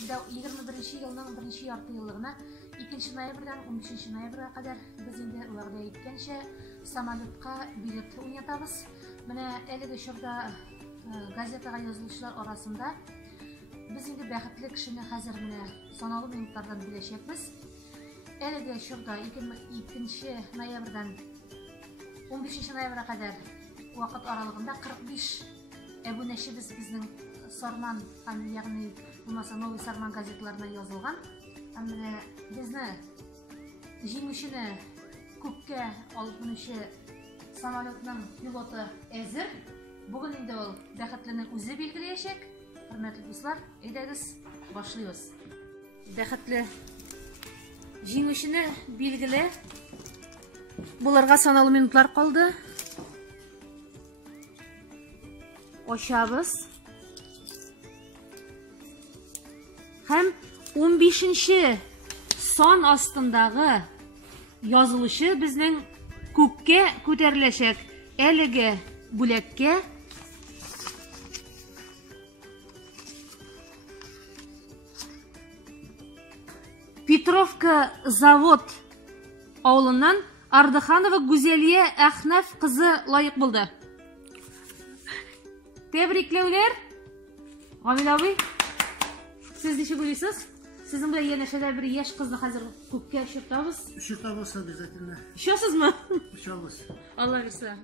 21 елның 1 ярты еллыгына 2 ноябрьдән 15 ноябрьгә кадәр без инде вәгъдә иткәнчә самолетка билет уйнатабыз. Менә әлеге чорда газетага язылучылар арасында biz инде бәхетле кешене хәзер менә санаулы минутлардан беләчәкбез. Әлеге чорда 2 ноябрьдән 15 ноябрьгә кадәр вакыт аралыгында 45 әбүнәчебез безнең Сарман, ягъни булмаса Новый Сарман газетларына язылган. Менә безне җиңүчене күккә алып менүче самолетның пилоты әзер. Бүген инде ул бәхетленең үзе билгеләячәк. Хөрмәтле дуслар, әйдәгез, башлыйбыз. Бәхетле җиңүчене билгеле. Буларга санаулы минутлар калды. Ачабыз. Һәм 15-нче сан астындагы язылышы безнең күккә күтәреләчәк. Әлеге бүләккә Петровка завод авылыннан Ардыханова Гүзәлия Әхнәф кызы лайык булды. Тәбрикләүләр. Гамил абый, siz ничек уйлыйсыз? Сезнең белән янәшәдә бер яшь кызны хәзер күккә очыртабыз. Очыртабыз обязательно. Очасызмы? Очабыз. Алла бирсә.